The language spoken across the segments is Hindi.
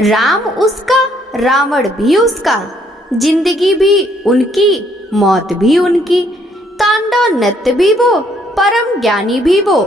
राम उसका रावण भी उसका, जिंदगी भी उनकी मौत भी उनकी, तांडव नृत्य भी वो परम ज्ञानी भी वो,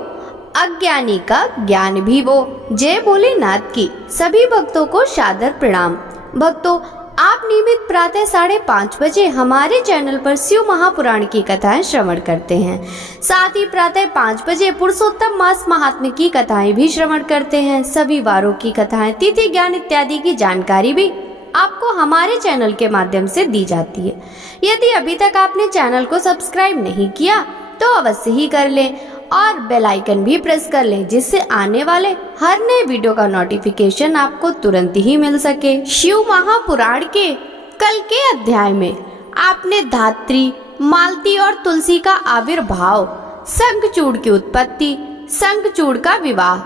अज्ञानी का ज्ञान भी वो। जय भोलेनाथ की। सभी भक्तों को सादर प्रणाम। भक्तों, आप नियमित प्रातः 5:30 बजे हमारे चैनल पर शिव महापुराण की कथाएं श्रवण करते हैं। साथ ही प्रातः 5 बजे पुरुषोत्तम मास महात्म्य की कथाएं भी श्रवण करते हैं। सभी वारों की कथाएं, तिथि ज्ञान इत्यादि की जानकारी भी आपको हमारे चैनल के माध्यम से दी जाती है। यदि अभी तक आपने चैनल को सब्सक्राइब नहीं किया तो अवश्य ही कर लें और बेल आइकन भी प्रेस कर लें, जिससे आने वाले हर नए वीडियो का नोटिफिकेशन आपको तुरंत ही मिल सके। शिव महापुराण के कल के अध्याय में आपने धात्री, मालती और तुलसी का आविर्भाव, शंखचूड़ की उत्पत्ति, शंखचूड़ का विवाह,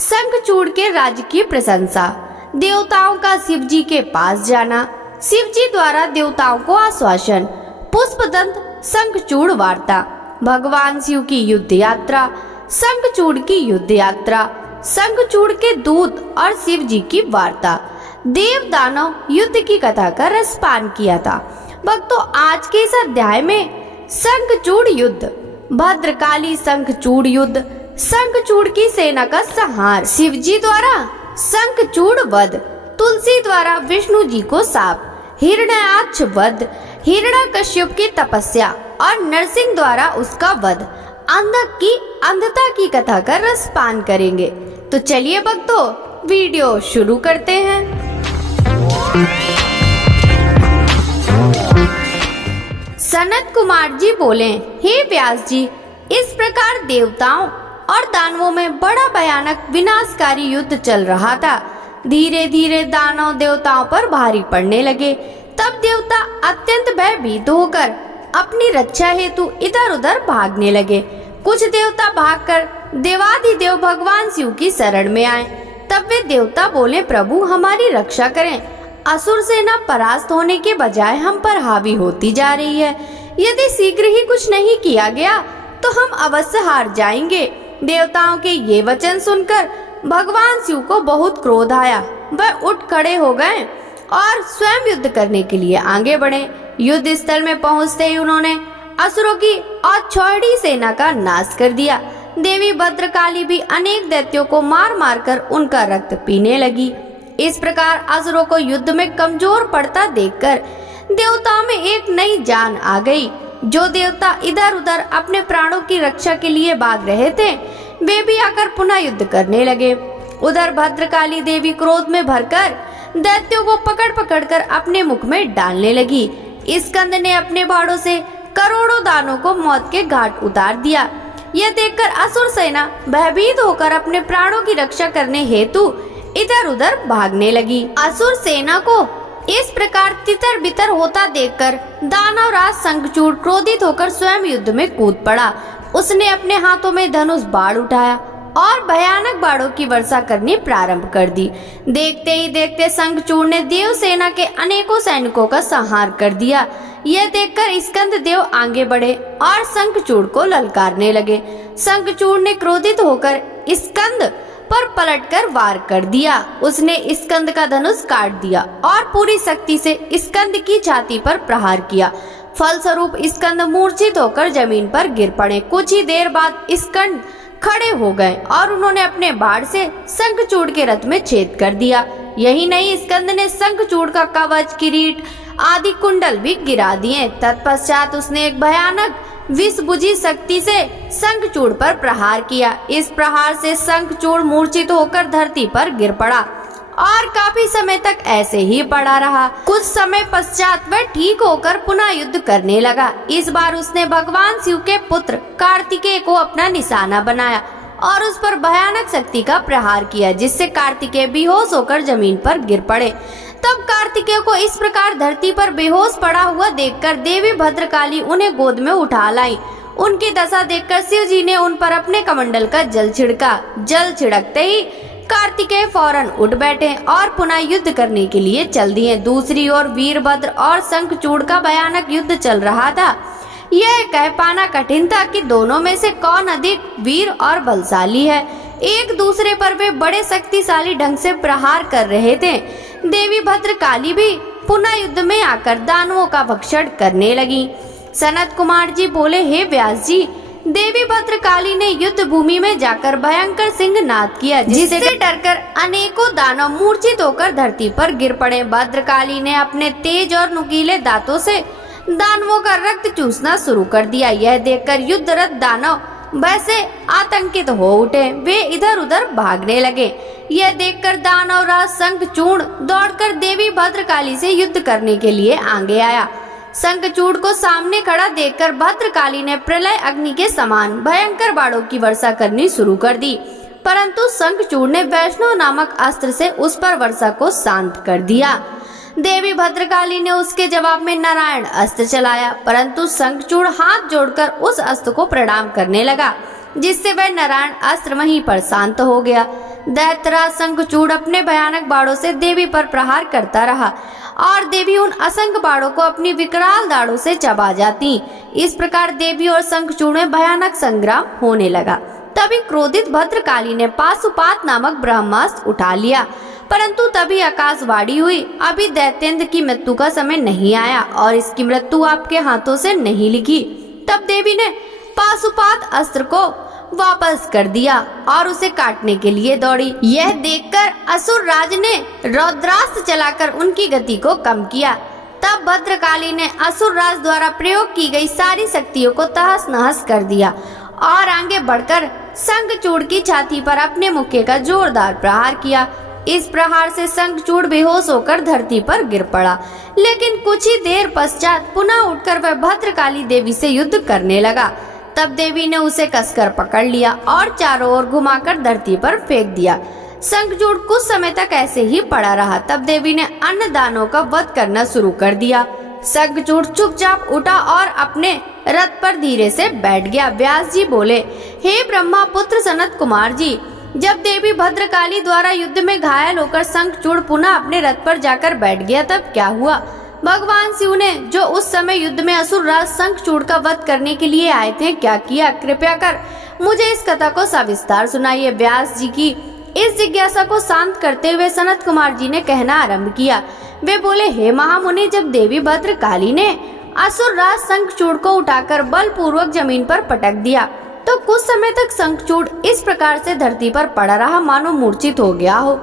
शंखचूड़ के राज्य की प्रशंसा, देवताओं का शिव जी के पास जाना, शिव जी द्वारा देवताओं को आश्वासन, पुष्पदंत शंखचूड़ वार्ता, भगवान शिव की युद्ध यात्रा, शंखचूड़ की युद्ध यात्रा, शंखचूड़ के दूत और शिव जी की वार्ता, देव दानव युद्ध की कथा का रसपान किया था। भक्तों, आज के इस अध्याय में शंखचूड़ युद्ध, भद्रकाली शंखचूड़ युद्ध, शंखचूड़ की सेना का संहार, शिव जी द्वारा शंखचूड़ वध, तुलसी द्वारा विष्णु जी को शाप, हिरण्याक्ष वध, हिरण्यकश्यप की तपस्या और नरसिंह द्वारा उसका वध, अंधक की अंधता की कथा का रसपान करेंगे। तो चलिए भक्तों, वीडियो शुरू करते हैं। सनत कुमार जी बोले, हे व्यास जी, इस प्रकार देवताओं और दानवों में बड़ा भयानक विनाशकारी युद्ध चल रहा था। धीरे धीरे दानव देवताओं पर भारी पड़ने लगे। तब देवता अत्यंत भयभीत होकर अपनी रक्षा हेतु इधर उधर भागने लगे। कुछ देवता भागकर देवाधिदेव भगवान शिव की शरण में आए। तब वे देवता बोले, प्रभु हमारी रक्षा करें, असुर सेना परास्त होने के बजाय हम पर हावी होती जा रही है। यदि शीघ्र ही कुछ नहीं किया गया तो हम अवश्य हार जाएंगे। देवताओं के ये वचन सुनकर भगवान शिव को बहुत क्रोध आया। वह उठ खड़े हो गए और स्वयं युद्ध करने के लिए आगे बढ़े। युद्ध स्थल में पहुंचते ही उन्होंने असुरों की अछौड़ी सेना का नाश कर दिया। देवी भद्रकाली भी अनेक दैत्यों को मार मार कर उनका रक्त पीने लगी। इस प्रकार असुरों को युद्ध में कमजोर पड़ता देखकर देवताओं में एक नई जान आ गई। जो देवता इधर उधर अपने प्राणों की रक्षा के लिए भाग रहे थे, वे भी आकर पुनः युद्ध करने लगे। उधर भद्रकाली देवी क्रोध में भरकर दैत्यों को पकड़ पकड़ कर अपने मुख में डालने लगी। स्कंद ने अपने बाणों से करोड़ों दानों को मौत के घाट उतार दिया। यह देखकर असुर सेना भयभीत होकर अपने प्राणों की रक्षा करने हेतु इधर उधर भागने लगी। असुर सेना को इस प्रकार तितर बितर होता देखकर दानवराज शंखचूड़ क्रोधित होकर स्वयं युद्ध में कूद पड़ा। उसने अपने हाथों में धनुष बाण उठाया और भयानक बाणों की वर्षा करनी प्रारंभ कर दी। देखते ही देखते शंखचूड़ ने देव सेना के अनेकों सैनिकों का संहार कर दिया। यह देखकर स्कंद देव आगे बढ़े और शंखचूड़ को ललकारने लगे। शंखचूड़ ने क्रोधित होकर स्कंद पर पलटकर वार कर दिया। उसने स्कंद का धनुष काट दिया और पूरी शक्ति से स्कंद की छाती पर प्रहार किया। फलस्वरूप स्कंद मूर्छित होकर जमीन पर गिर पड़े। कुछ ही देर बाद स्कंद खड़े हो गए और उन्होंने अपने बाण से शंखचूड़ के रथ में छेद कर दिया। यही नहीं, स्कंद ने शंखचूड़ का कवच, किरीट आदि कुंडल भी गिरा दिए। तत्पश्चात उसने एक भयानक विष बुझी शक्ति से शंखचूड़ पर प्रहार किया। इस प्रहार से शंखचूड़ मूर्छित होकर धरती पर गिर पड़ा और काफी समय तक ऐसे ही पड़ा रहा। कुछ समय पश्चात वह ठीक होकर पुनः युद्ध करने लगा। इस बार उसने भगवान शिव के पुत्र कार्तिकेय को अपना निशाना बनाया और उस पर भयानक शक्ति का प्रहार किया, जिससे कार्तिकेय बेहोश होकर जमीन पर गिर पड़े। तब कार्तिकेय को इस प्रकार धरती पर बेहोश पड़ा हुआ देखकर देवी भद्रकाली उन्हें गोद में उठा लाई। उनकी दशा देखकर शिव जी ने उन पर अपने कमंडल का जल छिड़का। जल छिड़कते ही कार्तिकेय फौरन उठ बैठे और पुनः युद्ध करने के लिए चल दिए। दूसरी ओर वीरभद्र और शंखचूड़ का भयानक युद्ध चल रहा था। यह कह पाना कठिन था कि दोनों में से कौन अधिक वीर और बलशाली है। एक दूसरे पर वे बड़े शक्तिशाली ढंग से प्रहार कर रहे थे। देवी भद्रकाली भी पुनः युद्ध में आकर दानवों का भक्षण करने लगी। सनत कुमार जी बोले, हे व्यास जी, देवी भद्रकाली ने युद्ध भूमि में जाकर भयंकर सिंहनाद किया, जिससे डरकर अनेकों दानव मूर्छित होकर धरती पर गिर पड़े। भद्रकाली ने अपने तेज और नुकीले दांतों से दानवों का रक्त चूसना शुरू कर दिया। यह देखकर युद्धरत दानव भय से आतंकित हो उठे, वे इधर उधर भागने लगे। यह देखकर दानव राज शंखचूड़ दौड़कर देवी भद्रकाली से युद्ध करने के लिए आगे आया। शंखचूड़ को सामने खड़ा देखकर भद्रकाली ने प्रलय अग्नि के समान भयंकर बाणों की वर्षा करनी शुरू कर दी, परंतु शंखचूड़ ने वैष्णव नामक अस्त्र से उस पर वर्षा को शांत कर दिया। देवी भद्रकाली ने उसके जवाब में नारायण अस्त्र चलाया, परंतु शंखचूड़ हाथ जोड़कर उस अस्त्र को प्रणाम करने लगा, जिससे वह नारायण अस्त्र वहीं पर शांत हो गया। दैत्यराज शंखचूड़ अपने भयानक बाणों से देवी पर प्रहार करता रहा और देवी उन असंख्य बाणों को अपनी विकराल दाढ़ों से चबा जाती। इस प्रकार देवी और शंखचूड़ में भयानक संग्राम होने लगा। तभी क्रोधित भद्रकाली ने पाशुपात नामक ब्रह्मास्त्र उठा लिया, परंतु तभी आकाशवाणी हुई, अभी दैत्येंद्र की मृत्यु का समय नहीं आया और इसकी मृत्यु आपके हाथों से नहीं लिखी। तब देवी ने पाशुपात अस्त्र को वापस कर दिया और उसे काटने के लिए दौड़ी। यह देखकर असुर राज ने रौद्रास्त्र चलाकर उनकी गति को कम किया। तब भद्रकाली ने असुर राज द्वारा प्रयोग की गई सारी शक्तियों को तहस नहस कर दिया और आगे बढ़कर शंखचूड़ की छाती पर अपने मुक्के का जोरदार प्रहार किया। इस प्रहार से शंखचूड़ बेहोश होकर धरती पर गिर पड़ा, लेकिन कुछ ही देर पश्चात पुनः उठकर वह भद्रकाली देवी से युद्ध करने लगा। तब देवी ने उसे कसकर पकड़ लिया और चारों ओर घुमाकर धरती पर फेंक दिया। शंखचूड़ कुछ समय तक ऐसे ही पड़ा रहा। तब देवी ने अन्य दानवों का वध करना शुरू कर दिया। शंखचूड़ चुपचाप उठा और अपने रथ पर धीरे से बैठ गया। व्यास जी बोले, हे ब्रह्मा पुत्र सनत कुमार जी, जब देवी भद्रकाली द्वारा युद्ध में घायल होकर शंखचूड़ पुनः अपने रथ पर जाकर बैठ गया, तब क्या हुआ? भगवान शिव ने जो उस समय युद्ध में असुर राज शंखचूड़ का वध करने के लिए आए थे, क्या किया? कृपया कर मुझे इस कथा को सविस्तार सुनाइए। व्यास जी की इस जिज्ञासा को शांत करते हुए सनत कुमार जी ने कहना आरंभ किया। वे बोले, हे महामुनि, जब देवी भद्रकाली ने असुर राज शंखचूड़ को उठाकर बलपूर्वक जमीन पर पटक दिया, तो कुछ समय तक शंखचूड़ इस प्रकार से धरती पर पड़ा रहा मानो मूर्छित हो गया हो।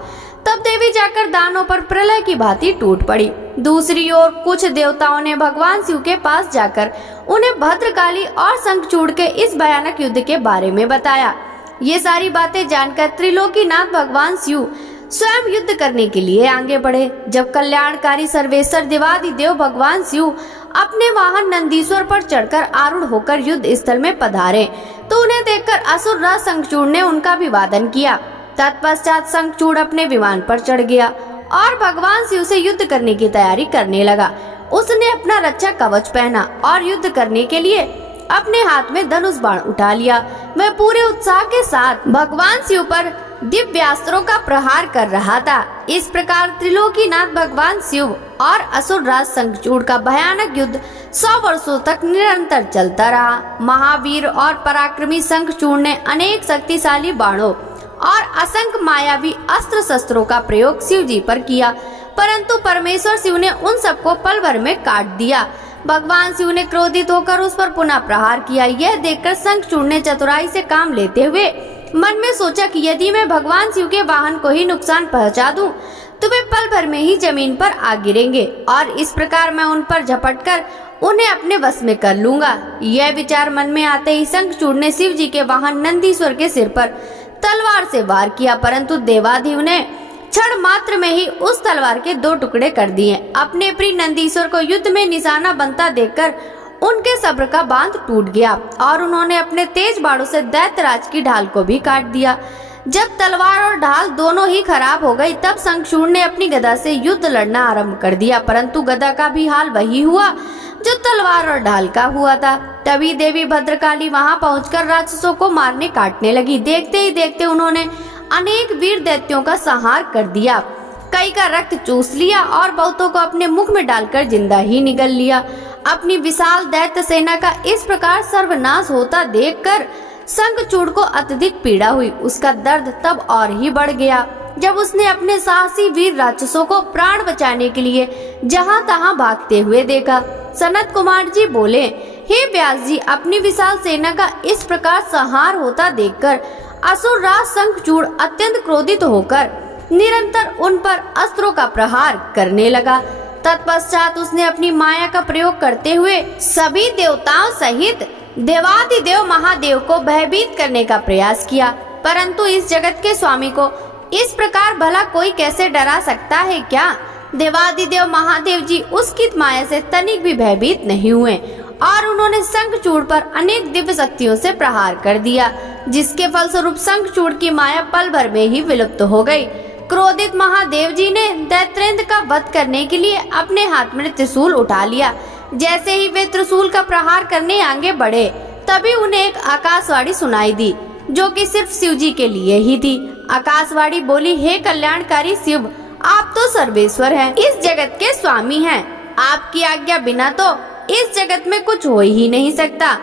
तब देवी जाकर दानों पर प्रलय की भांति टूट पड़ी। दूसरी ओर कुछ देवताओं ने भगवान शिव के पास जाकर उन्हें भद्रकाली और शंखचूड़ के इस भयानक युद्ध के बारे में बताया। ये सारी बातें जानकर त्रिलोकीनाथ भगवान शिव स्वयं युद्ध करने के लिए आगे बढ़े। जब कल्याणकारी सर्वेश्वर देवादिदेव भगवान शिव अपने वाहन नंदीश्वर पर चढ़कर आरूढ़ होकर युद्ध स्थल में पधारे, तो उन्हें देखकर असुर राज शंखचूड़ ने उनका अभिवादन किया। तत्पश्चात शंखचूड़ अपने विमान पर चढ़ गया और भगवान शिव से युद्ध करने की तैयारी करने लगा। उसने अपना रक्षा कवच पहना और युद्ध करने के लिए अपने हाथ में धनुष बाण उठा लिया। वह पूरे उत्साह के साथ भगवान शिव पर दिव्यास्त्रों का प्रहार कर रहा था। इस प्रकार त्रिलोकीनाथ भगवान शिव और असुर राज शंखचूड़ का भयानक युद्ध 100 वर्षों तक निरंतर चलता रहा। महावीर और पराक्रमी शंखचूड़ ने अनेक शक्तिशाली बाणों और असंख्य मायावी अस्त्र शस्त्रों का प्रयोग शिव जी पर किया, परंतु परमेश्वर शिव ने उन सबको पल भर में काट दिया। भगवान शिव ने क्रोधित होकर उस पर पुनः प्रहार किया। यह देखकर शंखचूड़ ने चतुराई से काम लेते हुए मन में सोचा कि यदि मैं भगवान शिव के वाहन को ही नुकसान पहुंचा दूं, तो वे पल भर में ही जमीन पर आ गिरेंगे और इस प्रकार मैं उन पर झपटकर उन्हें अपने वश में कर लूंगा। यह विचार मन में आते ही शंखचूड़ ने शिव जी के वाहन नंदीश्वर के सिर पर तलवार से वार किया, परंतु देवाधिदेव ने क्षण मात्र में ही उस तलवार के 2 टुकड़े कर दिए। अपने प्रिय नंदीश्वर को युद्ध में निशाना बनता देखकर उनके सब्र का बांध टूट गया और उन्होंने अपने तेज बाणों से दैत्यराज की ढाल को भी काट दिया। जब तलवार और ढाल दोनों ही खराब हो गई, तब शंखचूड़ ने अपनी गदा से युद्ध लड़ना आरंभ कर दिया, परंतु गदा का भी हाल वही हुआ जो तलवार और ढाल का हुआ था। तभी देवी भद्रकाली वहां पहुंचकर राक्षसों को मारने काटने लगी। देखते ही देखते उन्होंने अनेक वीर दैत्यों का संहार कर दिया, कई का रक्त चूस लिया और बहुतों को अपने मुख में डालकर जिंदा ही निगल लिया। अपनी विशाल दैत्य सेना का इस प्रकार सर्वनाश होता देखकर शंखचूड़ को अत्यधिक पीड़ा हुई। उसका दर्द तब और ही बढ़ गया। जब उसने अपने साहसी वीर राक्षसों को प्राण बचाने के लिए जहां तहां भागते हुए देखा। सनत कुमार जी बोले, हे व्यास जी, अपनी विशाल सेना का इस प्रकार संहार होता देखकर असुर राज शंखचूड़ अत्यंत क्रोधित होकर निरंतर उन पर अस्त्रों का प्रहार करने लगा। तत्पश्चात उसने अपनी माया का प्रयोग करते हुए सभी देवताओं सहित देवादिदेव महादेव को भयभीत करने का प्रयास किया, परंतु इस जगत के स्वामी को इस प्रकार भला कोई कैसे डरा सकता है क्या? देवादिदेव महादेव जी उसकी माया से तनिक भी भयभीत नहीं हुए और उन्होंने शंखचूड़ पर अनेक दिव्य शक्तियों से प्रहार कर दिया, जिसके फलस्वरूप शंखचूड़ की माया पल भर में ही विलुप्त हो गई। क्रोधित महादेव जी ने दैत्येंद्र का वध करने के लिए अपने हाथ में त्रिशूल उठा लिया। जैसे ही वे त्रिशूल का प्रहार करने आगे बढ़े, तभी उन्हें एक आकाशवाणी सुनाई दी, जो कि सिर्फ शिव जी के लिए ही थी। आकाशवाणी बोली, हे कल्याणकारी शिव, आप तो सर्वेश्वर हैं, इस जगत के स्वामी हैं। आपकी आज्ञा बिना तो इस जगत में कुछ हो ही नहीं सकता।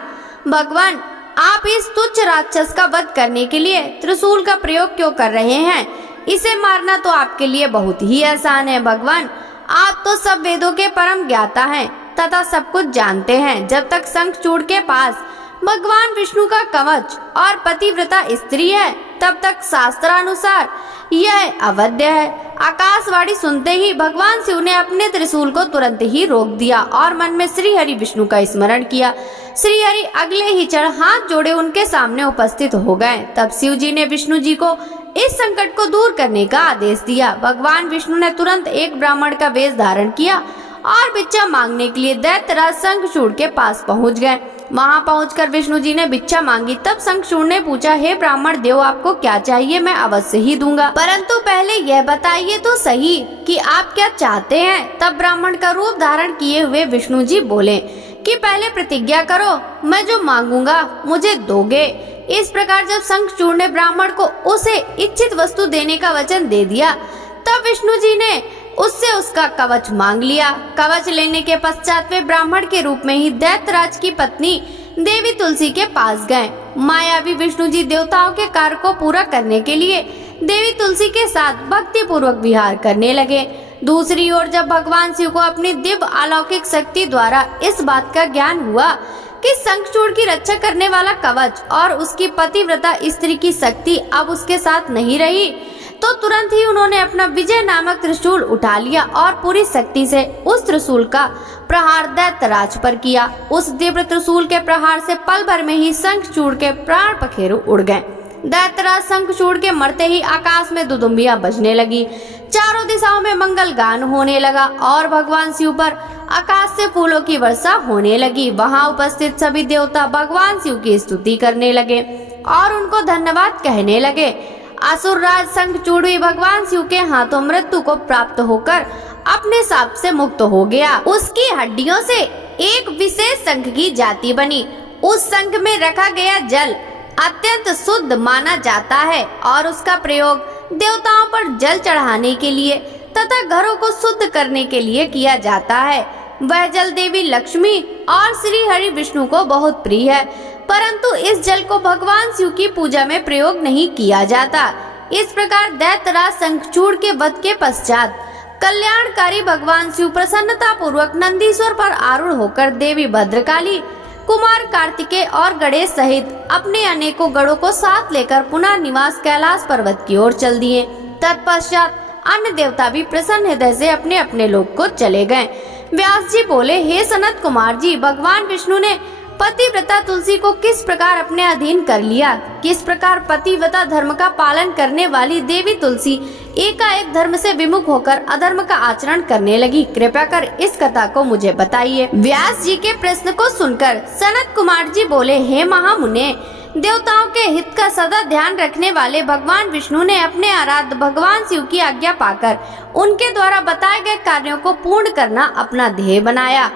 भगवान, आप इस तुच्छ राक्षस का वध करने के लिए त्रिशूल का प्रयोग क्यों कर रहे हैं? इसे मारना तो आपके लिए बहुत ही आसान है। भगवान, आप तो सब वेदों के परम ज्ञाता हैं तथा सब कुछ जानते हैं। जब तक शंखचूड़ के पास भगवान विष्णु का कवच और पतिव्रता स्त्री है, तब तक शास्त्रानुसार यह अवध्य है। आकाशवाणी सुनते ही भगवान शिव ने अपने त्रिशूल को तुरंत ही रोक दिया और मन में श्री हरि विष्णु का स्मरण किया। श्री हरि अगले ही क्षण हाथ जोड़े उनके सामने उपस्थित हो गए। तब शिव जी ने विष्णु जी को इस संकट को दूर करने का आदेश दिया। भगवान विष्णु ने तुरंत एक ब्राह्मण का वेश धारण किया और भिक्षा मांगने के लिए दैत्यराज शंखचूड़ के पास पहुंच गए। वहां पहुंचकर विष्णु जी ने भिक्षा मांगी। तब शंखचूड़ ने पूछा, हे ब्राह्मण देव, आपको क्या चाहिए? मैं अवश्य ही दूंगा, परंतु पहले यह बताइए तो सही कि आप क्या चाहते हैं। तब ब्राह्मण का रूप धारण किए हुए विष्णु जी बोले कि पहले प्रतिज्ञा करो, मैं जो मांगूंगा मुझे दोगे। इस प्रकार जब शंखचूड़ ने ब्राह्मण को उसे इच्छित वस्तु देने का वचन दे दिया, तब विष्णु जी ने उससे उसका कवच मांग लिया। कवच लेने के पश्चात वे ब्राह्मण के रूप में ही दैत्यराज की पत्नी देवी तुलसी के पास गए। मायावी विष्णु जी देवताओं के कार्य को पूरा करने के लिए देवी तुलसी के साथ भक्ति पूर्वक विहार करने लगे। दूसरी ओर जब भगवान शिव को अपनी दिव्य अलौकिक शक्ति द्वारा इस बात का ज्ञान हुआ कि शंखचूड़ की रक्षा करने वाला कवच और उसकी पतिव्रता स्त्री की शक्ति अब उसके साथ नहीं रही, तो तुरंत ही उन्होंने अपना विजय नामक त्रिशूल उठा लिया और पूरी शक्ति से उस त्रिशूल का प्रहार दैत्यराज पर किया। उस दिव्य त्रिशूल के प्रहार से पल भर में ही शंखचूड़ के प्राण पखेरु उड़ गए। दैत्यराज शंखचूड़ के मरते ही आकाश में दुदुम्बियां बजने लगी, चारों दिशाओं में मंगल गान होने लगा और भगवान शिव पर आकाश से फूलों की वर्षा होने लगी। वहां उपस्थित सभी देवता भगवान शिव की स्तुति करने लगे और उनको धन्यवाद कहने लगे। असुर राज शंखचूड़ भी भगवान शिव के हाथों मृत्यु को प्राप्त होकर अपने शाप से मुक्त हो गया। उसकी हड्डियों से एक विशेष शंख की जाति बनी। उस शंख में रखा गया जल अत्यंत शुद्ध माना जाता है और उसका प्रयोग देवताओं पर जल चढ़ाने के लिए तथा घरों को शुद्ध करने के लिए किया जाता है। वह जल देवी लक्ष्मी और श्री हरि विष्णु को बहुत प्रिय है, परंतु इस जल को भगवान शिव की पूजा में प्रयोग नहीं किया जाता। इस प्रकार दैत्यराज शंखचूड़ के वध के पश्चात कल्याणकारी भगवान शिव प्रसन्नता पूर्वक नंदीश्वर पर आरूढ़ होकर देवी भद्रकाली, कुमार कार्तिकेय और गणेश सहित अपने अनेकों गणों को साथ लेकर पुनः निवास कैलाश पर्वत की ओर चल दिए। तत्पश्चात अन्य देवता भी प्रसन्न हृदय से अपने अपने लोक को चले गए। व्यास जी बोले, हे सनत कुमार जी, भगवान विष्णु ने पतिव्रता तुलसी को किस प्रकार अपने अधीन कर लिया, किस प्रकार पतिव्रता धर्म का पालन करने वाली देवी तुलसी एकाएक धर्म से विमुख होकर अधर्म का आचरण करने लगी, कृपया कर इस कथा को मुझे बताइए। व्यास जी के प्रश्न को सुनकर सनत कुमार जी बोले, हे महामुने, देवताओं के हित का सदा ध्यान रखने वाले भगवान विष्णु ने अपने आराध्य भगवान शिव की आज्ञा पाकर उनके द्वारा बताए गए कार्यों को पूर्ण करना अपना ध्येय बनाया।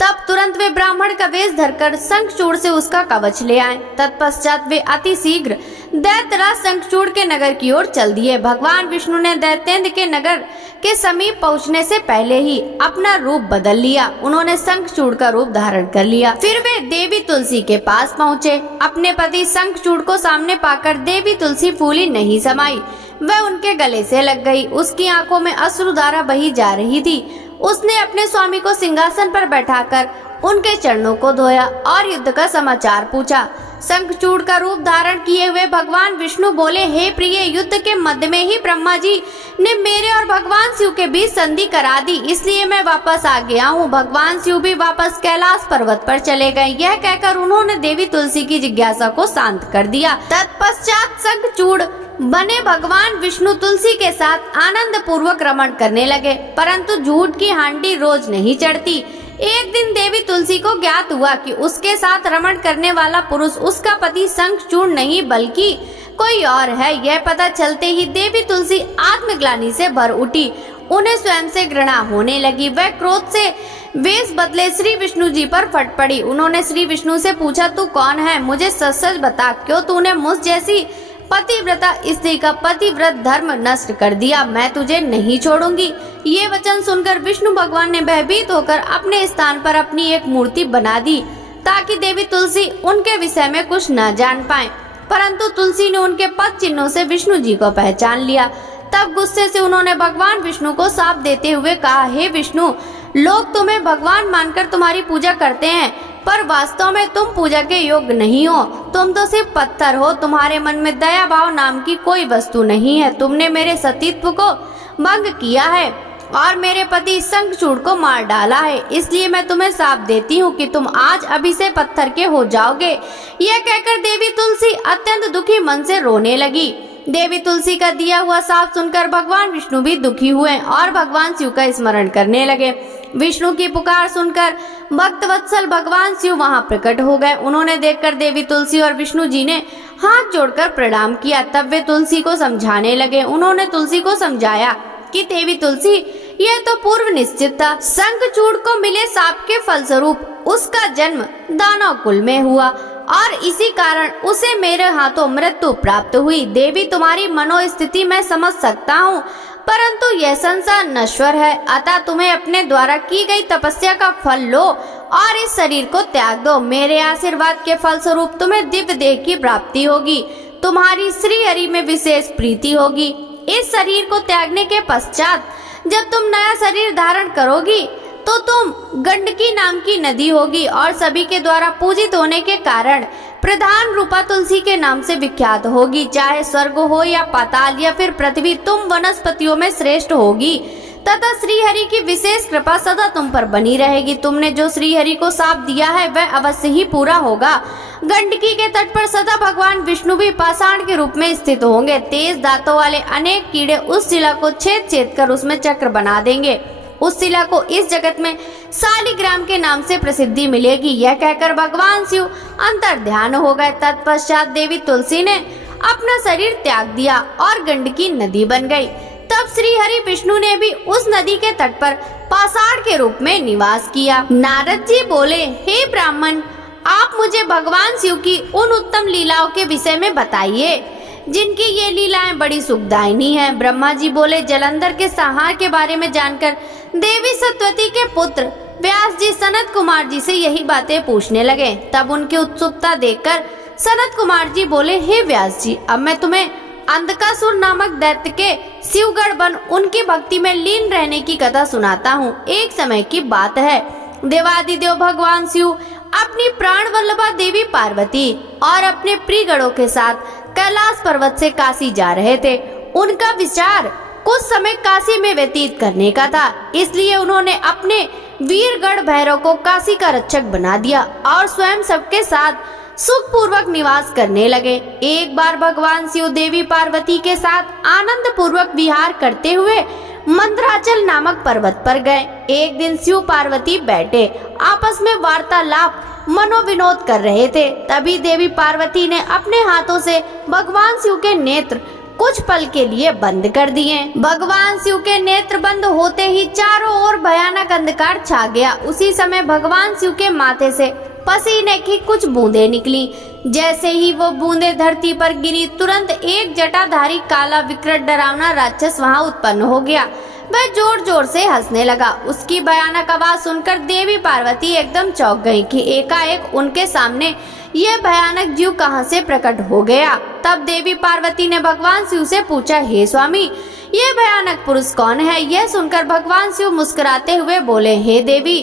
तब तुरंत वे ब्राह्मण का वेश धरकर शंखचूड़ से उसका कवच ले आए। तत्पश्चात वे अति शीघ्र दैत्यराज शंखचूड़ के नगर की ओर चल दिए। भगवान विष्णु ने दैत्येंद्र के नगर के समीप पहुंचने से पहले ही अपना रूप बदल लिया। उन्होंने शंखचूड़ का रूप धारण कर लिया। फिर वे देवी तुलसी के पास पहुँचे। अपने पति शंखचूड़ को सामने पाकर देवी तुलसी फूली नहीं समाई। वह उनके गले से लग गई। उसकी आंखों में अश्रुधारा बही जा रही थी। उसने अपने स्वामी को सिंहासन पर बैठाकर उनके चरणों को धोया और युद्ध का समाचार पूछा। शंखचूड़ का रूप धारण किए हुए भगवान विष्णु बोले, हे प्रिय, युद्ध के मध्य में ही ब्रह्मा जी ने मेरे और भगवान शिव के बीच संधि करा दी, इसलिए मैं वापस आ गया हूँ। भगवान शिव भी वापस कैलाश पर्वत पर चले गए। यह कहकर उन्होंने देवी तुलसी की जिज्ञासा को शांत कर दिया। तत्पश्चात शंखचूड़ बने भगवान विष्णु तुलसी के साथ आनंद पूर्वक रमण करने लगे, परंतु झूठ की हांडी रोज नहीं चढ़ती। एक दिन देवी तुलसी को ज्ञात हुआ कि उसके साथ रमण करने वाला पुरुष उसका पति शंखचूड़ नहीं बल्कि कोई और है। यह पता चलते ही देवी तुलसी आत्मग्लानि से भर उठी। उन्हें स्वयं से घृणा होने लगी। वह क्रोध से वेश बदले श्री विष्णु जी पर फट पड़ी। उन्होंने श्री विष्णु से पूछा, तू कौन है? मुझे सच सच बता, क्यों तूने मुझ जैसी पतिव्रता स्त्री का पतिव्रत धर्म नष्ट कर दिया? मैं तुझे नहीं छोड़ूंगी। ये वचन सुनकर विष्णु भगवान ने भयभीत होकर अपने स्थान पर अपनी एक मूर्ति बना दी ताकि देवी तुलसी उनके विषय में कुछ न जान पाए, परंतु तुलसी ने उनके पद चिन्हों से विष्णु जी को पहचान लिया। तब गुस्से से उन्होंने भगवान विष्णु को शाप देते हुए कहा, हे विष्णु, लोग तुम्हें भगवान मानकर तुम्हारी पूजा करते हैं, पर वास्तव में तुम पूजा के योग्य नहीं हो। तुम तो सिर्फ पत्थर हो। तुम्हारे मन में दया भाव नाम की कोई वस्तु नहीं है। तुमने मेरे सतीत्व को भंग किया है और मेरे पति शंखचूड़ को मार डाला है, इसलिए मैं तुम्हें शाप देती हूँ कि तुम आज अभी से पत्थर के हो जाओगे। यह कहकर देवी तुलसी अत्यंत दुखी मन से रोने लगी। देवी तुलसी का दिया हुआ शाप सुनकर भगवान विष्णु भी दुखी हुए और भगवान शिव का स्मरण करने लगे। विष्णु की पुकार सुनकर भक्त वत्सल भगवान शिव वहां प्रकट हो गए। उन्होंने देखकर देवी तुलसी और विष्णु जी ने हाथ जोड़कर प्रणाम किया। तब वे तुलसी को समझाने लगे। उन्होंने तुलसी को समझाया कि देवी तुलसी, यह तो पूर्व निश्चित था। शंखचूड़ को मिले शाप के फलस्वरूप उसका जन्म दानव कुल में हुआ और इसी कारण उसे मेरे हाथों मृत्यु प्राप्त हुई। देवी, तुम्हारी मनोस्थिति मैं समझ सकता हूँ, परंतु यह संसार नश्वर है, अतः तुम्हें अपने द्वारा की गई तपस्या का फल लो और इस शरीर को त्याग दो। मेरे आशीर्वाद के फलस्वरूप तुम्हें दिव्य देह की प्राप्ति होगी। तुम्हारी श्री हरि में विशेष प्रीति होगी। इस शरीर को त्यागने के पश्चात जब तुम नया शरीर धारण करोगी तो तुम गंडकी नाम की नदी होगी और सभी के द्वारा पूजित होने के कारण प्रधान रूपा तुलसी के नाम से विख्यात होगी। चाहे स्वर्ग हो या पाताल या फिर पृथ्वी, तुम वनस्पतियों में श्रेष्ठ होगी तथा श्री हरि की विशेष कृपा सदा तुम पर बनी रहेगी। तुमने जो श्री हरि को शाप दिया है वह अवश्य ही पूरा होगा। गंडकी के तट पर सदा भगवान विष्णु भी पाषाण के रूप में स्थित होंगे। तेज दांतों वाले अनेक कीड़े उस शिला को छेद छेद कर उसमें चक्र बना देंगे। उस शिला को इस जगत में शालिग्राम के नाम से प्रसिद्धि मिलेगी। यह कहकर भगवान शिव अंतर ध्यान हो गए। तत्पश्चात देवी तुलसी ने अपना शरीर त्याग दिया और गंडकी नदी बन गई। तब श्री हरि विष्णु ने भी उस नदी के तट पर पाषाण के रूप में निवास किया। नारद जी बोले, हे ब्राह्मण, आप मुझे भगवान शिव की उन उत्तम लीलाओं के विषय में बताइए जिनकी ये लीलाएं बड़ी सुखदायिनी हैं। ब्रह्मा जी बोले, जलंधर के संहार के बारे में जानकर देवी सत्यवती के पुत्र व्यास जी सनत कुमार जी से यही बातें पूछने लगे। तब उनकी उत्सुकता देखकर सनत कुमार जी बोले, हे व्यास जी, अब मैं तुम्हें अंधकासुर नामक दैत्य के शिवगढ़ बन उनकी भक्ति में लीन रहने की कथा सुनाता हूँ। एक समय की बात है, देवादिदेव भगवान शिव अपनी प्राण वल्लभा देवी पार्वती और अपने प्रियगणों के साथ कैलाश पर्वत से काशी जा रहे थे। उनका विचार कुछ समय काशी में व्यतीत करने का था, इसलिए उन्होंने अपने वीरगढ़ भैरव को काशी का रक्षक बना दिया और स्वयं सबके साथ सुखपूर्वक निवास करने लगे। एक बार भगवान शिव देवी पार्वती के साथ आनंद पूर्वक विहार करते हुए मंदराचल नामक पर्वत पर गए। एक दिन शिव पार्वती बैठे आपस में वार्तालाप मनोविनोद कर रहे थे। तभी देवी पार्वती ने अपने हाथों से भगवान शिव के नेत्र कुछ पल के लिए बंद कर दिए। भगवान शिव के नेत्र बंद होते ही चारों ओर भयानक अंधकार छा गया। उसी समय भगवान शिव के माथे से पसीने की कुछ बूंदें निकली। जैसे ही वो बूंदें धरती पर गिरी, तुरंत एक जटाधारी काला विकट डरावना राक्षस वहां उत्पन्न हो गया। वह जोर जोर से हंसने लगा। उसकी भयानक आवाज सुनकर देवी पार्वती एकदम चौंक गई कि एकाएक उनके सामने यह भयानक जीव कहां से प्रकट हो गया। तब देवी पार्वती ने भगवान शिव से पूछा, हे स्वामी, ये भयानक पुरुष कौन है? यह सुनकर भगवान शिव मुस्कुराते हुए बोले, हे देवी,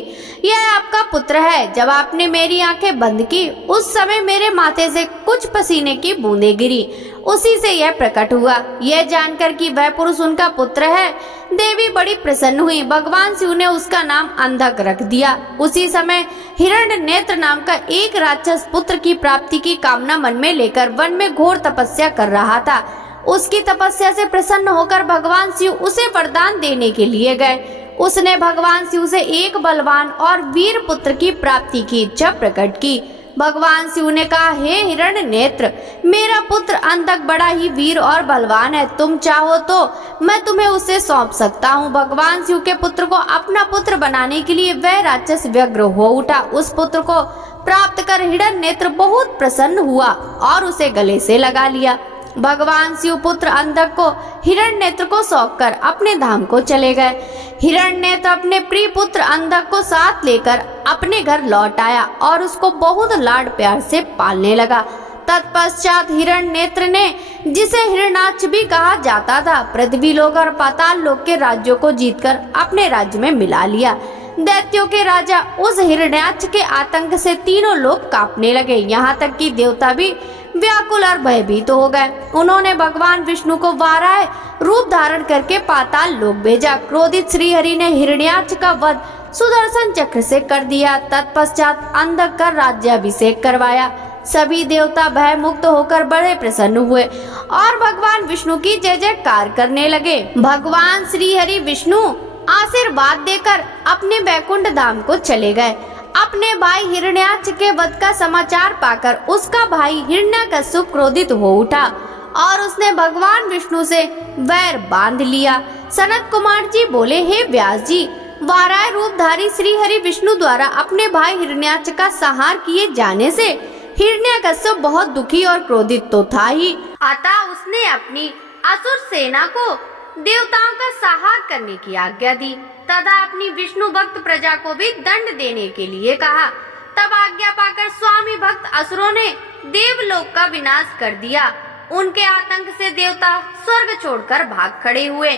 यह आपका पुत्र है। जब आपने मेरी आंखें बंद की उस समय मेरे माथे से कुछ पसीने की बूंदें गिरी, उसी से यह प्रकट हुआ। यह जानकर कि वह पुरुष उनका पुत्र है, देवी बड़ी प्रसन्न हुई। भगवान शिव ने उसका नाम अंधक रख दिया। उसी समय हिरण्यनेत्र नाम का एक राक्षस पुत्र की प्राप्ति की कामना मन में लेकर वन में घोर तपस्या कर रहा था। उसकी तपस्या से प्रसन्न होकर भगवान शिव उसे वरदान देने के लिए गए। उसने भगवान शिव से एक बलवान और वीर पुत्र की प्राप्ति की इच्छा प्रकट की। भगवान शिव ने कहा, हे हिरण्यनेत्र, मेरा पुत्र अंधक बड़ा ही वीर और बलवान है। तुम चाहो तो मैं तुम्हें उसे सौंप सकता हूँ। भगवान शिव के पुत्र को अपना पुत्र बनाने के लिए वह राक्षस व्यग्र हो उठा। उस पुत्र को प्राप्त कर हिरण्यनेत्र बहुत प्रसन्न हुआ और उसे गले से लगा लिया। भगवान शिव पुत्र अंधक को हिरण्यनेत्र को सौंपकर अपने धाम को चले गए। हिरण्यनेत्र अपने प्रिय पुत्र अंधक को साथ लेकर अपने घर लौट आया और उसको बहुत लाड प्यार से पालने लगा। तत्पश्चात हिरण्यनेत्र ने, जिसे हिरण्याक्ष भी कहा जाता था, पृथ्वी लोक और पाताल लोक के राज्यों को जीतकर अपने राज्य में मिला लिया। दैत्यों के राजा उस हिरण्याक्ष के आतंक से तीनों लोग कांपने लगे। यहाँ तक कि देवता भी व्याकुल और भयभीत हो गए। उन्होंने भगवान विष्णु को वाराह रूप धारण करके पाताल लोक भेजा। क्रोधित श्री हरि ने हिरण्याक्ष का वध सुदर्शन चक्र से कर दिया। तत्पश्चात अंधक का राज्याभिषेक करवाया। सभी देवता भय मुक्त होकर बड़े प्रसन्न हुए और भगवान विष्णु की जय जयकार करने लगे। भगवान श्री हरि विष्णु आशीर्वाद देकर अपने वैकुंठ धाम को चले गए। अपने भाई हिरण्याक्ष के वध का समाचार पाकर उसका भाई हिरण्यकश्यप क्रोधित हो उठा और उसने भगवान विष्णु से वैर बांध लिया। सनत कुमार जी बोले, हे व्यास जी, वाराह रूपधारी श्री हरि विष्णु द्वारा अपने भाई हिरण्याक्ष का संहार किए जाने से हिरण्यकश्यप बहुत दुखी और क्रोधित तो था ही, अतः उसने अपनी असुर सेना को देवताओं का संहार करने की आज्ञा दी तथा अपनी विष्णु भक्त प्रजा को भी दंड देने के लिए कहा। तब आज्ञा पाकर स्वामी भक्त असुरों ने देवलोक का विनाश कर दिया। उनके आतंक से देवता स्वर्ग छोड़कर भाग खड़े हुए।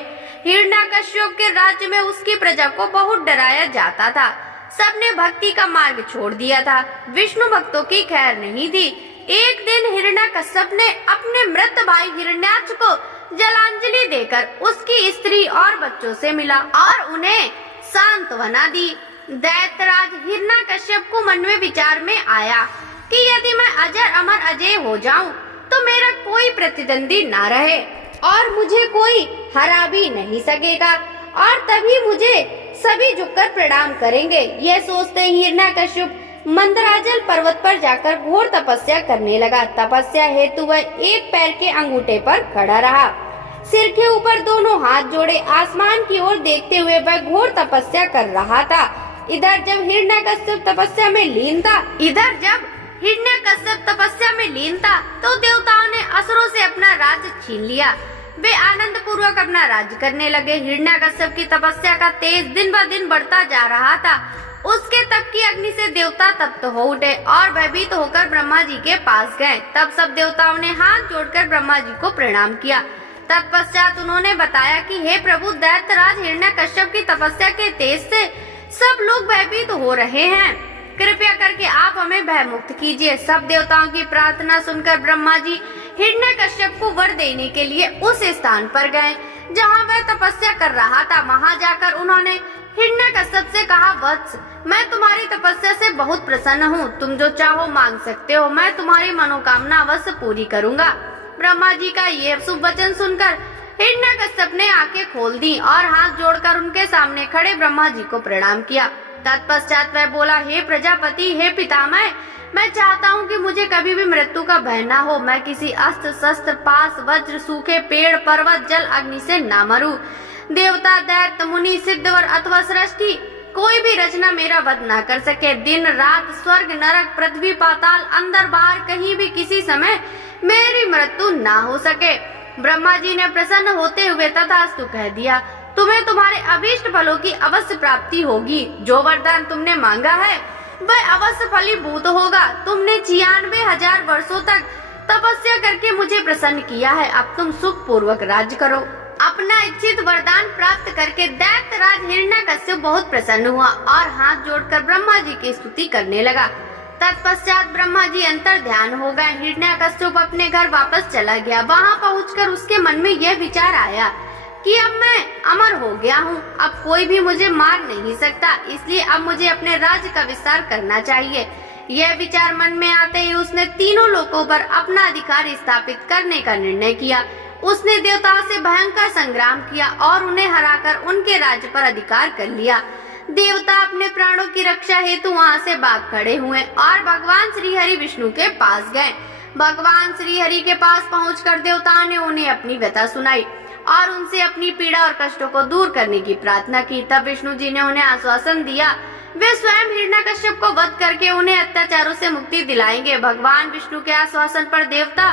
हिरण्यकश्यप के राज्य में उसकी प्रजा को बहुत डराया जाता था। सबने भक्ति का मार्ग छोड़ दिया था। विष्णु भक्तों की खैर नहीं थी। एक दिन हिरण्यकश्यप ने अपने मृत भाई हिरण्याक्ष को जलांजलि देकर उसकी स्त्री और बच्चों से मिला और उन्हें सांत्वना दी। दैत्यराज हिरण्यकश्यप को मन में विचार में आया कि यदि मैं अजर अमर अजय हो जाऊं तो मेरा कोई प्रतिद्वंदी ना रहे और मुझे कोई हरा भी नहीं सकेगा और तभी मुझे सभी झुककर प्रणाम करेंगे। यह सोचते ही हिरण्यकश्यप मंदराचल पर्वत पर जाकर घोर तपस्या करने लगा। तपस्या हेतु वह एक पैर के अंगूठे पर खड़ा रहा। सिर के ऊपर दोनों हाथ जोड़े आसमान की ओर देखते हुए वह घोर तपस्या कर रहा था। इधर जब हिरण्यकश्यप तपस्या में लीन था तो देवताओं ने असुरों से अपना राज्य छीन लिया। वे आनंद पूर्वक अपना राज्य करने लगे। हिरण्यकश्यप की तपस्या का तेज दिन ब दिन बढ़ता जा रहा था। उसके तप की अग्नि से देवता तप्त हो उठे और भयभीत होकर ब्रह्मा जी के पास गए। तब सब देवताओं ने हाथ जोड़कर ब्रह्मा जी को प्रणाम किया। तत्पश्चात उन्होंने बताया कि हे प्रभु, दैत्यराज हिरण्यकश्यप की तपस्या के तेज से सब लोग भयभीत हो रहे हैं। कृपया करके आप हमें भय मुक्त कीजिए। सब देवताओं की प्रार्थना सुनकर ब्रह्मा जी हिरण्यकश्यप को वर देने के लिए उस स्थान पर गए जहाँ वह तपस्या कर रहा था। वहाँ जाकर उन्होंने हिरण्यकश्यप से कहा, वत्स, मैं तुम्हारी तपस्या से बहुत प्रसन्न हूँ। तुम जो चाहो मांग सकते हो। मैं तुम्हारी मनोकामना अवश्य पूरी करूँगा। ब्रह्मा जी का यह शुभ वचन सुनकर हिरण्यकश्यप ने आंखें खोल दी और हाथ जोड़कर उनके सामने खड़े ब्रह्मा जी को प्रणाम किया। तत्पश्चात वह बोला, हे प्रजापति, हे पितामह, मैं चाहता हूँ कि मुझे कभी भी मृत्यु का भय न हो। मैं किसी अस्त्र शस्त्र पास वज्र सूखे पेड़ पर्वत जल अग्नि से न मरूं। देवता दैत्य मुनि सिद्धवर अथवा सृष्टि कोई भी रचना मेरा वध न कर सके। दिन रात स्वर्ग नरक पृथ्वी पाताल अंदर बाहर कहीं भी किसी समय मेरी मृत्यु ना हो सके। ब्रह्मा जी ने प्रसन्न होते हुए तथास्तु कह दिया। तुम्हें तुम्हारे अभीष्ट फलों की अवश्य प्राप्ति होगी। जो वरदान तुमने मांगा है वह अवश्य फलीभूत होगा। तुमने 96,000 वर्षों तक तपस्या करके मुझे प्रसन्न किया है। अब तुम सुख पूर्वक राज्य करो। अपना इच्छित वरदान प्राप्त करके दैत्यराज हिरण्यकश्यप बहुत प्रसन्न हुआ और हाथ जोड़कर ब्रह्मा जी की स्तुति करने लगा। तत्पश्चात ब्रह्मा जी अंतर ध्यान हो गए। हिरण्यकश्यप अपने घर वापस चला गया। वहाँ पहुंचकर उसके मन में यह विचार आया कि अब मैं अमर हो गया हूँ, अब कोई भी मुझे मार नहीं सकता, इसलिए अब मुझे अपने राज्य का विस्तार करना चाहिए। यह विचार मन में आते ही उसने तीनों लोकों पर अपना अधिकार स्थापित करने का निर्णय किया। उसने देवताओं से भयंकर संग्राम किया और उन्हें हराकर उनके राज्य पर अधिकार कर लिया। देवता अपने प्राणों की रक्षा हेतु वहाँ से भाग खड़े हुए और भगवान श्री हरि विष्णु के पास गए। भगवान श्री हरि के पास पहुंचकर देवताओं ने उन्हें अपनी व्यथा सुनाई और उनसे अपनी पीड़ा और कष्टों को दूर करने की प्रार्थना की। तब विष्णु जी ने उन्हें आश्वासन दिया वे स्वयं हिरण्यकश्यप को वध करके उन्हें अत्याचारों से मुक्ति दिलाएंगे। भगवान विष्णु के आश्वासन पर देवता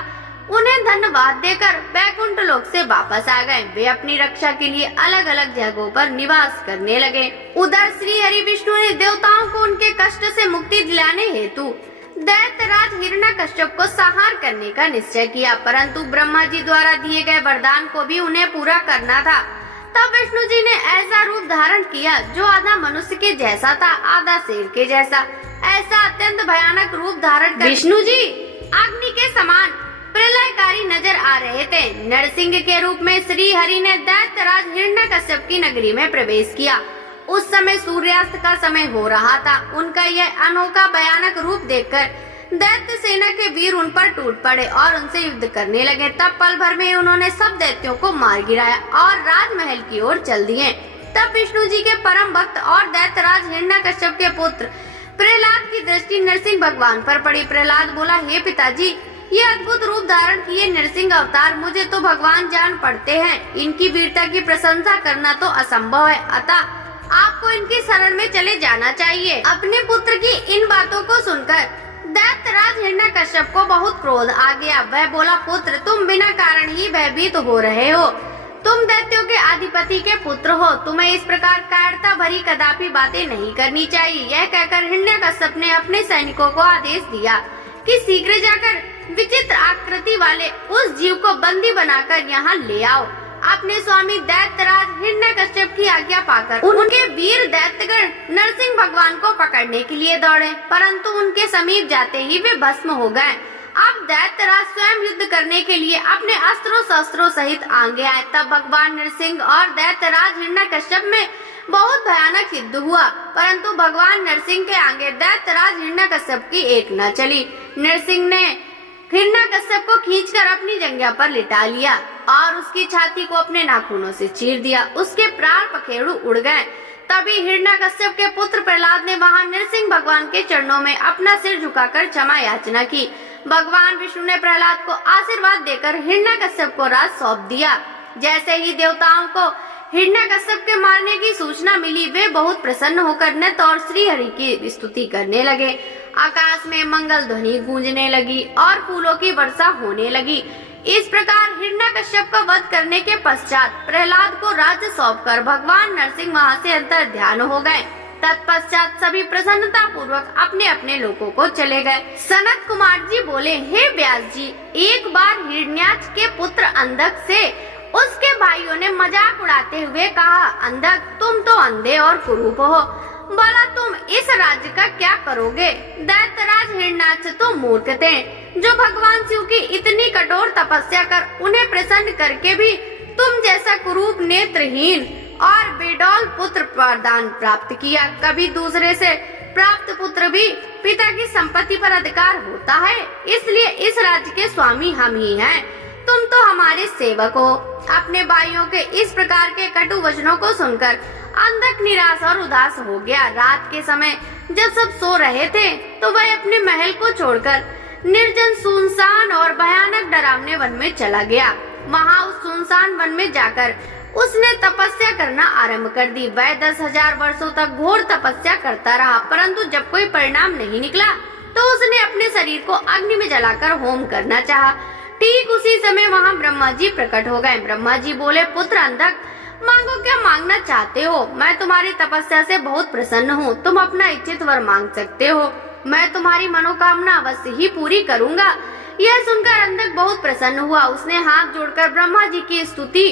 उन्हें धन्यवाद देकर बैकुंठ लोक से वापस आ गए। वे अपनी रक्षा के लिए अलग अलग जगहों पर निवास करने लगे। उधर श्री हरि विष्णु ने देवताओं को उनके कष्ट से मुक्ति दिलाने हेतु दैत्यराज हिरण्यकश्यप को संहार करने का निश्चय किया, परंतु ब्रह्मा जी द्वारा दिए गए वरदान को भी उन्हें पूरा करना था। तब विष्णु जी ने ऐसा रूप धारण किया जो आधा मनुष्य के जैसा था, आधा शेर के जैसा। ऐसा अत्यंत भयानक रूप धारण कर विष्णु जी अग्नि के समान प्रलयकारी नजर आ रहे थे। नरसिंह के रूप में श्री हरि ने दैत्यराज हिरण्यकश्यप की नगरी में प्रवेश किया। उस समय सूर्यास्त का समय हो रहा था। उनका यह अनोखा भयानक रूप देखकर दैत्य सेना के वीर उन पर टूट पड़े और उनसे युद्ध करने लगे। तब पल भर में उन्होंने सब दैत्यों को मार गिराया और राजमहल की ओर चल दिए। तब विष्णु जी के परम भक्त और दैत्यराज हिरण्यकश्यप के पुत्र प्रहलाद की दृष्टि नरसिंह भगवान पर पड़ी। प्रहलाद बोला, हे पिताजी, ये अद्भुत रूप धारण किए नरसिंह अवतार मुझे तो भगवान जान पड़ते हैं। इनकी वीरता की प्रशंसा करना तो असंभव है, अतः आपको इनकी शरण में चले जाना चाहिए। अपने पुत्र की इन बातों को सुनकर दैत्यराज हिरण्यकश्यप को बहुत क्रोध आ गया। वह बोला, पुत्र, तुम बिना कारण ही भयभीत हो रहे हो। तुम दैत्यों के अधिपति के पुत्र हो, तुम्हें इस प्रकार कायरता भरी कदापि बातें नहीं करनी चाहिए। यह कहकर हिरण्यकश्यप ने अपने सैनिकों को आदेश दिया कि शीघ्र जाकर विचित्र आकृति वाले उस जीव को बंदी बनाकर यहाँ ले आओ। अपने स्वामी दैत्यराज हिरण्यकश्यप की आज्ञा पाकर उनके वीर दैत्यगण नरसिंह भगवान को पकड़ने के लिए दौड़े, परंतु उनके समीप जाते ही वे भस्म हो गए। अब दैत्यराज स्वयं युद्ध करने के लिए अपने अस्त्रों शस्त्रों सहित आगे आए। तब भगवान नरसिंह और दैत्यराज हिरण्यकश्यप में बहुत भयानक युद्ध हुआ, परंतु भगवान नरसिंह के आगे दैत्यराज हिरण्यकश्यप की एक न चली। नरसिंह ने हिरण्यकश्यप को खींचकर अपनी जंघा पर लिटा लिया और उसकी छाती को अपने नाखूनों से चीर दिया। उसके प्राण पखेरु उड़ गए। तभी हिरण्यकश्यप के पुत्र प्रहलाद ने वहां नरसिंह भगवान के चरणों में अपना सिर झुकाकर क्षमा याचना की। भगवान विष्णु ने प्रहलाद को आशीर्वाद देकर हिरण्यकश्यप को राज सौंप दिया। जैसे ही देवताओं को हिरण्यकश्यप के मारने की सूचना मिली, वे बहुत प्रसन्न होकर नृत्य और श्री हरि की स्तुति करने लगे। आकाश में मंगल ध्वनि गूंजने लगी और फूलों की वर्षा होने लगी। इस प्रकार हिरण्यकश्यप का वध करने के पश्चात प्रहलाद को राज्य सौंपकर भगवान नरसिंह वहां से अंतर ध्यान हो गए। तत्पश्चात सभी प्रसन्नता पूर्वक अपने अपने लोकों को चले गए। सनत कुमार जी बोले, हे व्यास जी, एक बार हिरण्याक्ष के पुत्र अंधक से उसके भाइयों ने मजाक उड़ाते हुए कहा, अंधक, तुम तो अंधे और कुरूप हो, भला तुम इस राज्य का क्या करोगे? दैत्यराज हिरण्याक्ष तो मूर्ख थे, जो भगवान शिव की इतनी कठोर तपस्या कर उन्हें प्रसन्न करके भी तुम जैसा कुरूप, नेत्रहीन और बेडौल पुत्र वरदान प्राप्त किया। कभी दूसरे से प्राप्त पुत्र भी पिता की संपत्ति पर अधिकार होता है, इसलिए इस राज्य के स्वामी हम ही हैं। तुम तो हमारे सेवक हो। अपने भाइयों के इस प्रकार के कटु वचनों को सुनकर अंधक निराश और उदास हो गया। रात के समय जब सब सो रहे थे तो वह अपने महल को छोड़कर निर्जन, सुनसान और भयानक डरावने वन में चला गया। वहाँ उस सुनसान वन में जाकर उसने तपस्या करना आरंभ कर दी। वह 10,000 वर्षों तक घोर तपस्या करता रहा, परंतु जब कोई परिणाम नहीं निकला तो उसने अपने शरीर को अग्नि में जलाकर होम करना चाहा। ठीक उसी समय वहाँ ब्रह्मा जी प्रकट हो गए। ब्रह्मा जी बोले, पुत्र अंधक, मांगो, क्या मांगना चाहते हो? मैं तुम्हारी तपस्या से बहुत प्रसन्न हूँ, तुम अपना इच्छित वर मांग सकते हो। मैं तुम्हारी मनोकामना अवश्य ही पूरी करूँगा। यह सुनकर अंधक बहुत प्रसन्न हुआ। उसने हाथ जोड़कर ब्रह्मा जी की स्तुति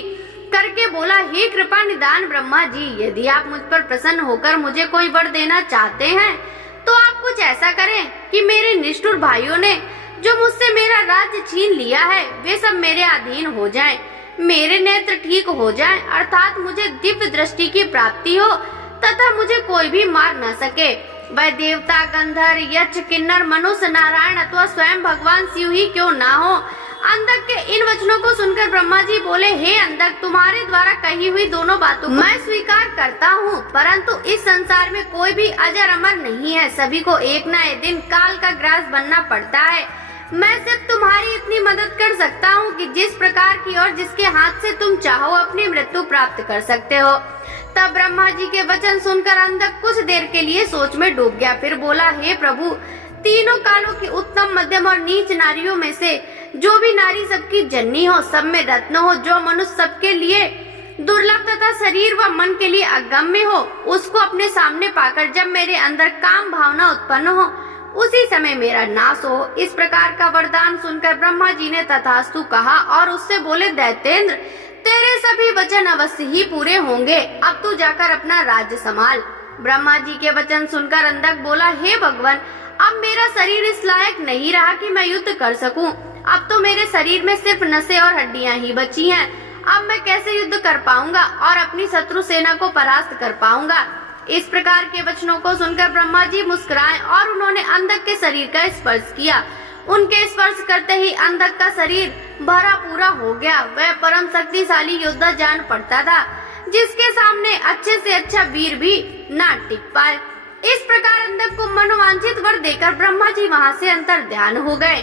करके बोला, हे कृपा निदान ब्रह्मा जी, यदि आप मुझ पर प्रसन्न होकर मुझे कोई वर देना चाहते हैं तो आप कुछ ऐसा करें कि मेरे निष्ठुर भाइयों ने जो मुझसे मेरा राज्य छीन लिया है वे सब मेरे अधीन हो जाएं, मेरे नेत्र ठीक हो जाएं, अर्थात मुझे दिव्य दृष्टि की प्राप्ति हो तथा मुझे कोई भी मार न सके। वह देवता, गंधर्व, यक्ष, किन्नर, मनुष्य, नारायण अथवा स्वयं भगवान शिव ही क्यों ना हो। अंधक के इन वचनों को सुनकर ब्रह्मा जी बोले, हे अंधक, तुम्हारे द्वारा कही हुई दोनों बातों मैं स्वीकार करता हूँ, परंतु इस संसार में कोई भी अजर अमर नहीं है। सभी को एक न एक दिन काल का ग्रास बनना पड़ता है। मैं सिर्फ तुम्हारी इतनी मदद कर सकता हूँ कि जिस प्रकार की और जिसके हाथ से तुम चाहो अपनी मृत्यु प्राप्त कर सकते हो। तब ब्रह्मा जी के वचन सुनकर अंधक कुछ देर के लिए सोच में डूब गया। फिर बोला, हे प्रभु, तीनों कालों की उत्तम, मध्यम और नीच नारियों में से जो भी नारी सबकी जननी हो, सब में रत्न हो, जो मनुष्य सबके लिए दुर्लभ तथा शरीर व मन के लिए अगम्य हो, उसको अपने सामने पाकर जब मेरे अंदर काम भावना उत्पन्न हो उसी समय मेरा नाश हो। इस प्रकार का वरदान सुनकर ब्रह्मा जी ने तथास्तु कहा और उससे बोले, दैतेंद्र, तेरे सभी वचन अवश्य ही पूरे होंगे, अब तू जाकर अपना राज्य संभाल। ब्रह्मा जी के वचन सुनकर अंधक बोला, हे भगवान, अब मेरा शरीर इस लायक नहीं रहा कि मैं युद्ध कर सकूं। अब तो मेरे शरीर में सिर्फ नसें और हड्डियां ही बची हैं। अब मैं कैसे युद्ध कर पाऊंगा और अपनी शत्रु सेना को परास्त कर पाऊंगा। इस प्रकार के वचनों को सुनकर ब्रह्मा जी मुस्कुराए और उन्होंने अंधक के शरीर का स्पर्श किया। उनके स्पर्श करते ही अंधक का शरीर भरा पूरा हो गया। वह परम शक्तिशाली योद्धा जान पड़ता था, जिसके सामने अच्छे से अच्छा वीर भी ना टिक पाए। इस प्रकार अंधक को मनोवांछित वर देकर ब्रह्मा जी वहाँ से अंतर ध्यान हो गए।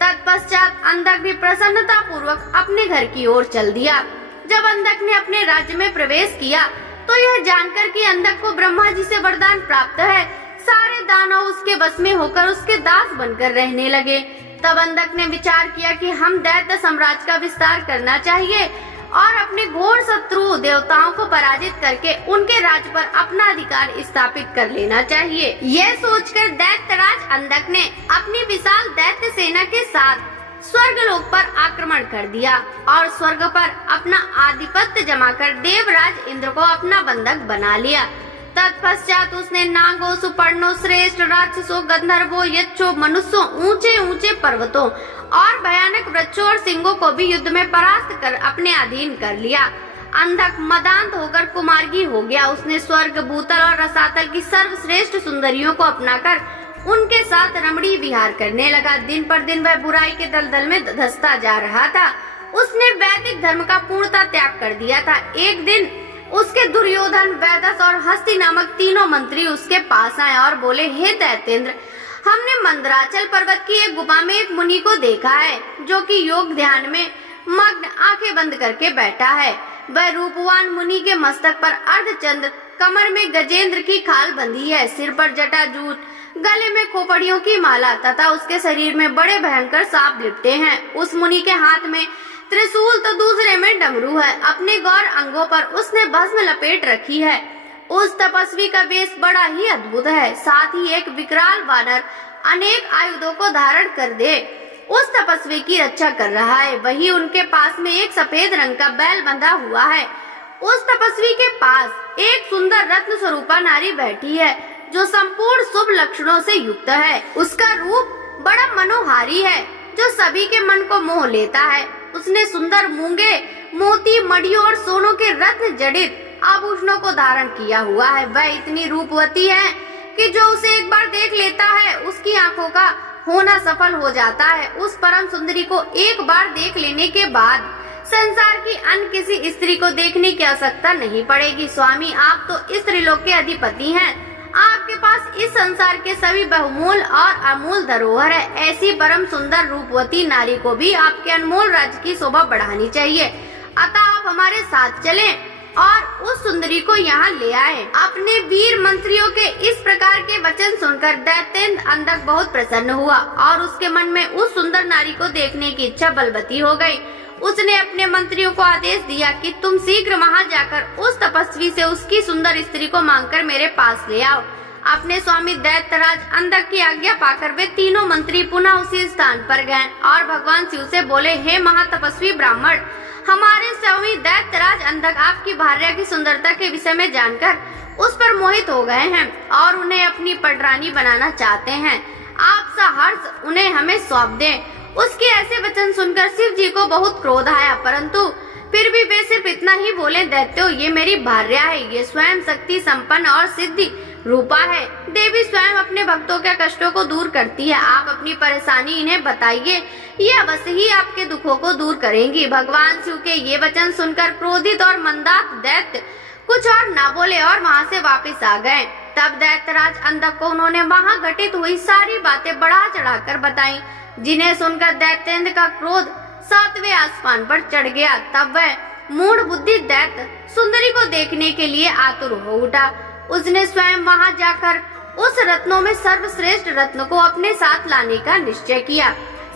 तत्पश्चात अंधक भी प्रसन्नता पूर्वक अपने घर की ओर चल दिया। जब अंधक ने अपने राज्य में प्रवेश किया तो यह जानकर कि अंधक को ब्रह्मा जी से वरदान प्राप्त है, सारे दानव उसके वश में होकर उसके दास बनकर रहने लगे। तब अंधक ने विचार किया कि हम दैत्य साम्राज्य का विस्तार करना चाहिए और अपने घोर शत्रु देवताओं को पराजित करके उनके राज्य पर अपना अधिकार स्थापित कर लेना चाहिए। यह सोचकर दैत्यराज अंधक ने अपनी विशाल दैत्य सेना के साथ स्वर्गलोक पर आक्रमण कर दिया और स्वर्ग पर अपना आधिपत्य जमाकर देवराज इंद्र को अपना बंधक बना लिया। तत्पश्चात उसने नागों, सुपर्णों, श्रेष्ठ राक्षसों, गंधर्वों, यक्षों, मनुष्यों, ऊंचे ऊंचे पर्वतों और भयानक वृक्षों और सिंहों को भी युद्ध में परास्त कर अपने अधीन कर लिया। अंधक मदांत होकर कुमार्गी हो गया। उसने स्वर्ग, भूतल और रसातल की सर्वश्रेष्ठ सुंदरियों को अपनाकर उनके साथ रमणीय विहार करने लगा। दिन पर दिन वह बुराई के दलदल में धंसता जा रहा था। उसने वैदिक धर्म का पूर्णतः त्याग कर दिया था। एक दिन उसके दुर्योधन, वैदस और हस्ती नामक तीनों मंत्री उसके पास आए और बोले, हे दैतेंद्र, हमने मंदराचल पर्वत की एक गुफा में एक मुनि को देखा है जो कि योग ध्यान में मग्न आंखें बंद करके बैठा है। वह रूपवान मुनि के मस्तक पर अर्धचंद्र, कमर में गजेंद्र की खाल बंधी है, सिर पर जटाजूट, गले में खोपड़ियों की माला तथा उसके शरीर में बड़े भयंकर सांप लिपटे हैं। उस मुनि के हाथ में त्रिशूल तो दूसरे में डमरू है। अपने गौर अंगों पर उसने भस्म लपेट रखी है। उस तपस्वी का वेश बड़ा ही अद्भुत है, साथ ही एक विकराल वानर अनेक आयुधों को धारण कर दे उस तपस्वी की रक्षा कर रहा है। वही उनके पास में एक सफेद रंग का बैल बंधा हुआ है। उस तपस्वी के पास एक सुंदर रत्न स्वरूपा नारी बैठी है जो संपूर्ण शुभ लक्षणों से युक्त है। उसका रूप बड़ा मनोहारी है जो सभी के मन को मोह लेता है। उसने सुंदर मूंगे, मोती, मड़ियों और सोनों के रत्न जड़ित आभूषणों को धारण किया हुआ है। वह इतनी रूपवती है कि जो उसे एक बार देख लेता है उसकी आंखों का होना सफल हो जाता है। उस परम सुंदरी को एक बार देख लेने के बाद संसार की अन्य किसी स्त्री को देखने की आवश्यकता नहीं पड़ेगी। स्वामी, आप तो स्त्रीलोक के अधिपति हैं। आपके पास इस संसार के सभी बहुमूल्य और अमूल धरोहर है। ऐसी परम सुंदर रूपवती नारी को भी आपके अनमोल राज्य की शोभा बढ़ानी चाहिए। अतः आप हमारे साथ चलें और उस सुंदरी को यहाँ ले आए। अपने वीर मंत्रियों के इस प्रकार के वचन सुनकर दैत्येंद्र अंधक बहुत प्रसन्न हुआ और उसके मन में उस सुंदर नारी को देखने की इच्छा बलवती हो गई। उसने अपने मंत्रियों को आदेश दिया कि तुम शीघ्र वहाँ जाकर उस तपस्वी से उसकी सुंदर स्त्री को मांगकर मेरे पास ले आओ। अपने स्वामी दैत्यराज अंधक की आज्ञा पाकर वे तीनों मंत्री पुनः उसी स्थान पर गए और भगवान शिव से बोले, हे महातपस्वी ब्राह्मण, हमारे स्वामी दैत्यराज अंधक आपकी भार्या की सुंदरता के विषय में जानकर उस पर मोहित हो गए हैं और उन्हें अपनी पटरानी बनाना चाहते हैं। आप सहर्ष उन्हें हमें सौंप दें। उसके ऐसे वचन सुनकर शिव जी को बहुत क्रोध आया, परंतु फिर भी वे सिर्फ इतना ही बोले, दैत्यो, ये मेरी भार्या है, ये स्वयं शक्ति संपन्न और सिद्धि रूपा है। देवी स्वयं अपने भक्तों के कष्टों को दूर करती है। आप अपनी परेशानी इन्हें बताइए, ये अवश्य ही आपके दुखों को दूर करेंगी। भगवान शिव के ये वचन सुनकर क्रोधित और मंदात दैत्य कुछ और न बोले और वहाँ से वापस आ गए। तब दैत्यराज अंधक को उन्होंने वहाँ घटित हुई सारी बातें बढ़ा चढ़ाकर बताई, जिन्हें सुनकर दैत्येंद्र का क्रोध 7वें आसमान पर चढ़ गया। तब वह मूढ़ बुद्धि दैत्य सुंदरी को देखने के लिए आतुर हो उठा। उसने स्वयं वहां जाकर उस रत्नों में सर्वश्रेष्ठ रत्न को अपने साथ लाने का निश्चय किया।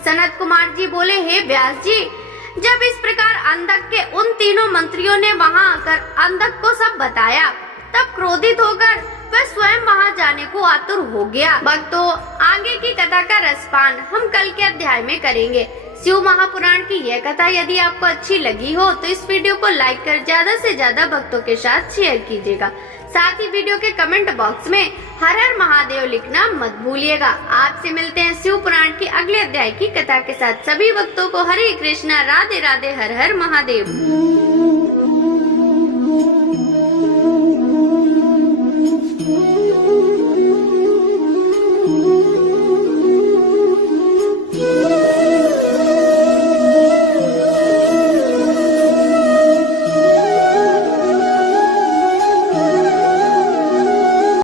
सनत कुमार जी बोले, हे व्यास जी, जब इस प्रकार अंधक के उन तीनों मंत्रियों ने वहां आकर अंधक को सब बताया, तब क्रोधित होकर वह स्वयं वहां जाने को आतुर हो गया। भक्तों, आगे की कथा का रसपान हम कल के अध्याय में करेंगे। शिव महापुराण की यह कथा यदि आपको अच्छी लगी हो तो इस वीडियो को लाइक कर ज्यादा से ज्यादा भक्तों के साथ शेयर कीजिएगा। साथ ही वीडियो के कमेंट बॉक्स में हर हर महादेव लिखना मत भूलिएगा। आपसे मिलते हैं शिव पुराण के अगले अध्याय की कथा के साथ। सभी भक्तों को हरे कृष्णा, राधे राधे, हर हर महादेव।